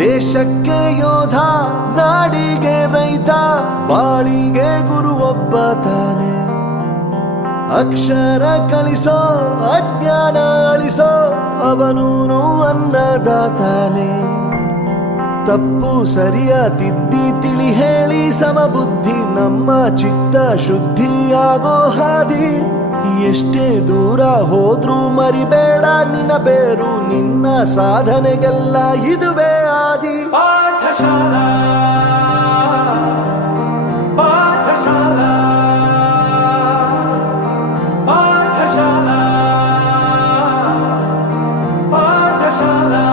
ದೇಶಕ್ಕೆ ಯೋಧ, ನಾಡಿಗೆ ರೈತ, ಬಾಳಿಗೆ ಗುರು ಒಬ್ಬ ತಾನೆ. ಅಕ್ಷರ ಕಲಿಸೋ, ಅಜ್ಞಾನ ಅಳಿಸೋ, ಅವನೂನು ಅನ್ನದಾತಾನೆ. ತಪ್ಪು ಸರಿಯ ತಿದ್ದಿ ತಿಳಿ ಹೇಳಿ ಸಮಬುದ್ಧಿ ನಮ್ಮ ಚಿತ್ತ ಶುದ್ಧಿಯಾಗೋ ಹಾದಿ. ಎಷ್ಟೇ ದೂರ ಹೋದ್ರೂ ಮರಿಬೇಡ ನಿನ್ನ ಬೇರು, ನಿನ್ನ ಸಾಧನೆಗೆಲ್ಲ ಇದುವೇ ಆದಿ. ಪಾಠಶಾಲಾ ಪಾಠಶಾಲಾ ಪಾಠಶಾಲಾ ಪಾಠಶಾಲಾ.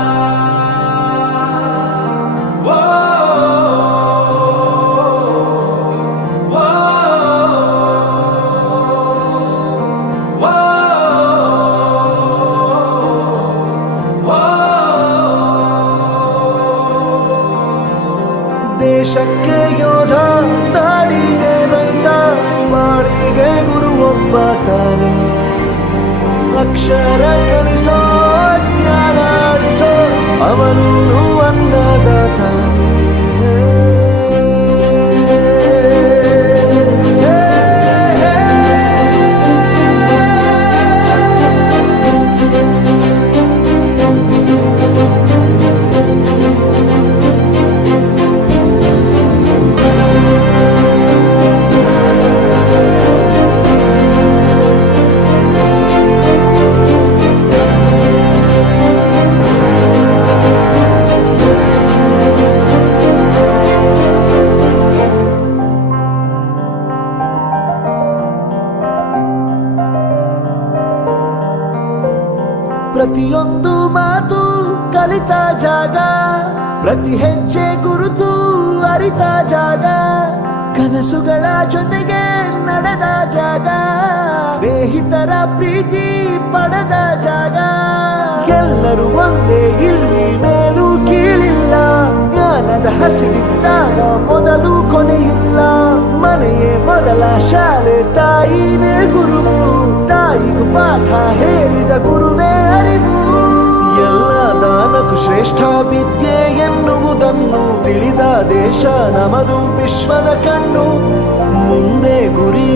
ದೇಶಕ್ಕೆ ಯೋಧ, ನಾಡಿಗೆ ರೈತ, ಬಾಳಿಗೆ ಗುರು ಒಬ್ಬ ತಾನೆ. ಅಕ್ಷರ ಕಲಿಸೋ, ಜ್ಞಾನ ಅಳಿಸೋ, ಅವನೂನು ಅನ್ನದಾತಾನೆ. ಪ್ರತಿಯೊಂದು ಮಾತು ಕಲಿತ ಜಾಗ, ಪ್ರತಿ ಹೆಜ್ಜೆ ಗುರುತು ಅರಿತ ಜಾಗ, ಕನಸುಗಳ ಜೊತೆಗೆ ನಡೆದ ಜಾಗ, ಸ್ನೇಹಿತರ ಪ್ರೀತಿ ಪಡೆದ ಜಾಗ. ಎಲ್ಲರೂ ಒಂದೇ, ಇಲ್ಲಿ ಮೇಲೂ ಕೀಳಿಲ್ಲ, ಜ್ಞಾನದ ಹಸಿವಿದ್ದಾಗ ಮೊದಲು ಕೊನೆಯಿಲ್ಲ. ಮನೆಯೇ ಮೊದಲ ಶಾಲೆ, ತಾಯಿನೇ ಗುರುವು, ತಾಯಿಗೂ ಪಾಠ ಹೇಳಿದ ಗುರುವೇ ಅರಿವು. ಎಲ್ಲ ದಾನಕ್ಕೂ ಶ್ರೇಷ್ಠ ವಿದ್ಯೆ ಎನ್ನುವುದನ್ನು ತಿಳಿದ ದೇಶ ನಮದು ವಿಶ್ವದ ಕಣ್ಣು. ಮುಂದೆ ಗುರಿ